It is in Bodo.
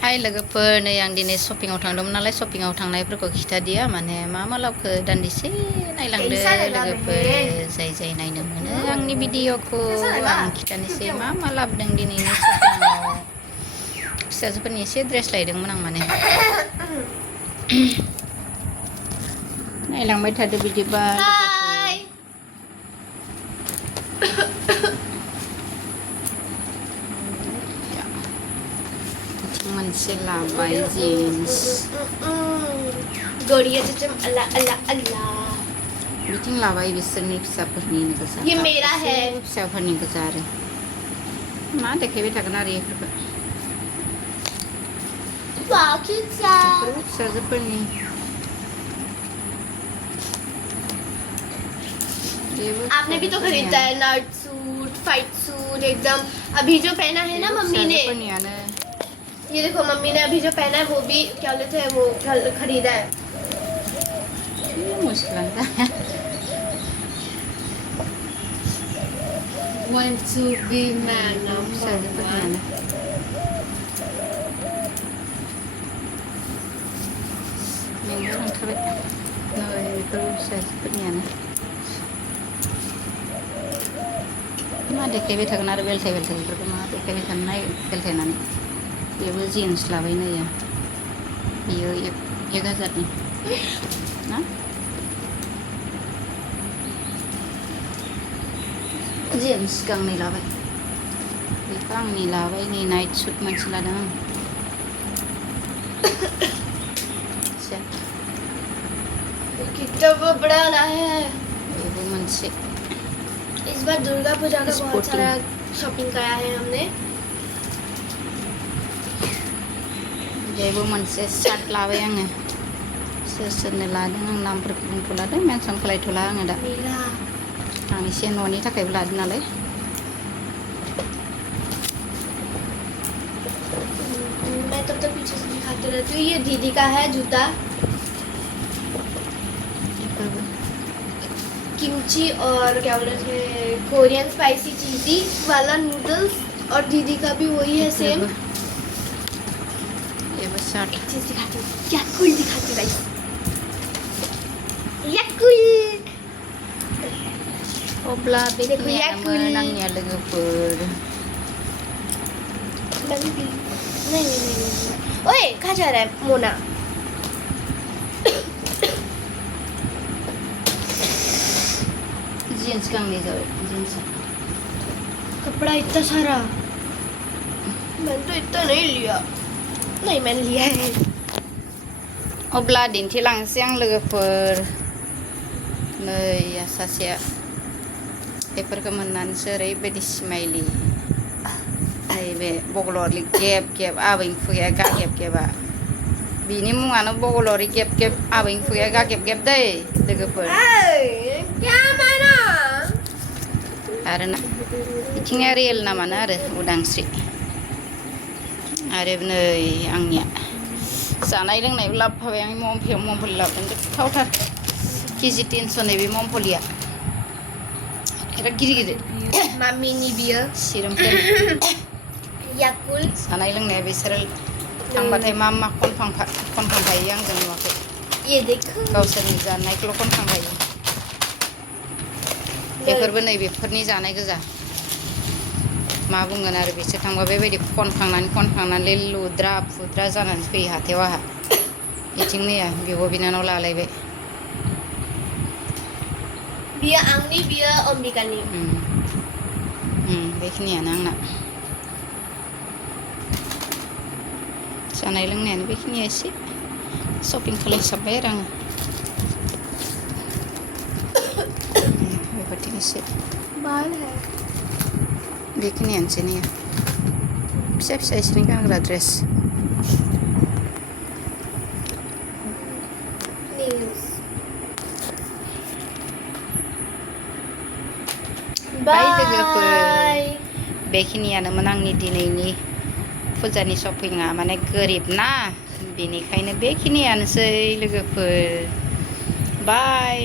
हाय लोगोफोर नै आं दिनै शपिंआव थांदोंमोन नालाय शपिंआव थांनायफोरखौ खिथादिया माने मा लाबोखो दान्दिसे नायलांदो लोगोफोर जाय जाय नायनो मोनो आंनि भिडिअखौ आं खिथानोसै मा लाबोदों दिनैनि शपिंआव फिसाजोफोरनि एसे ड्रेस लायदोंमोन आं माने नायलांबाय थादो बिदिबा मोनसे लाबाय जिन्स गड़िया चचम अल्लाह अल्लाह अल्लाह बिथिं लाबाय बिसोरनि फिसाफोरनि गोजा ये मेरा है फिसाफोरनि गोजा आरो मा देखायबाय थागोन आरो बेफोरखौ फिसाजोफोरनि आपने भी तो खरीदा है नट सूट फाइट सूट एकदम अभी जो पहना है ना मम्मी ने ये देखो मम्मी ने अभी जो पहना है वो भी क्या बोलते हैं वो खरीदा है मुश्किल Want to be man मा देखायबाय थागोन आरो बेलथाय बेफोरखौ मा देखायबाय थानो बेलथायनानै बेबो जिन्स लाबाय नै बियो 1000नि ना जिन्स गांनै लाबाय बेखौ आंनि लाबाय नै नाइट सुट मोनसे लादों आं कितना बड़ा ना है बेबो मोनसे इस बार दुर्गा पूजा का बहुत सारा शॉपिंग कराया है हमने बेबो मोनसे शार्ट लाबाय आङो सोरनो लादों आं नामफोरखौ बुंथ'ला दे मेनसन खालायथ'ला आङो दा आं एसे न'नि थाखायबो लादों नालाय मैं तब तक पीछे से दिखाते रहती हूँ ये दीदी का है जूता किमची और क्या बोलते हैं कोरियन स्पाइसी चीज़ी वाला नूडल्स और दीदी का भी वही है सेम ये बस शर्ट एक चीज़ दिखाती हूँ याकुल दिखाती हूँ याकुल अब्ला बेखिनियानो आंनिया लोगोफोर नहीं ओए कहाँ जा रहा है मोना जीन्स गांनै जाबाय जीन्स कपड़ा इतना सारा मैंने तो इतना नहीं लिया नहीं मैंने लिया है अब्ला दिन्थिलांसै आं लोगोफोर नै सासेया बेफोरखौ मोननानैसो ओरैबायदि स्माइलि बे बगलरि गेब गेब आबैनि खुगाया गागेब गेबा बिनि मुङानो बगलरि गेब गेब आबैनि खुगाया गागेब गेब दै लोगोफोर आरो ना बिथिंनिया रियेल नामानो आरो उदांस्रि आरो नै आंनिया जानाय लोंनायबो लाबोफाबाय आं ममफलि लाबोदों गोथावथार केजि 300 नै बे ममफलिया बिराद गिदिर मामिनि बियो सिरोमफ्राय याकुल जानाय लोंनाया बिसोरो थांबाथाय मा खनखांखायो आंजों नुवाखै ये देखो गावसोरनि जानायखौल' खनखांखायो बेफोरबो नै बेफोरनि जानाय गोजा मा बुंगोन आरो बिसोर थांबा बेबायदि खनखांनानै लुद्रा फुद्रा जानानै फैयो हाथायाव आंहा बिथिं नैया बिब' बिनानाव लालायबाय बियो आंनि बियो अम्बिकानि बेखिनियानो आंना जानाय लोंनायानो बेखिनिया एसे शपिं खालायसाबबाय आरो आङो बेबायदि एसे बेखिनियानोसै ने फिसा फिसा इसोरनि गानग्रा ड्रेस बाय लोगोफोर बेखिनियानोमोन आंनि दिनैनि फुजानि शपिंआ माने गोरिब ना बेनिखायनो बेखिनियानोसै लोगोफोर बाय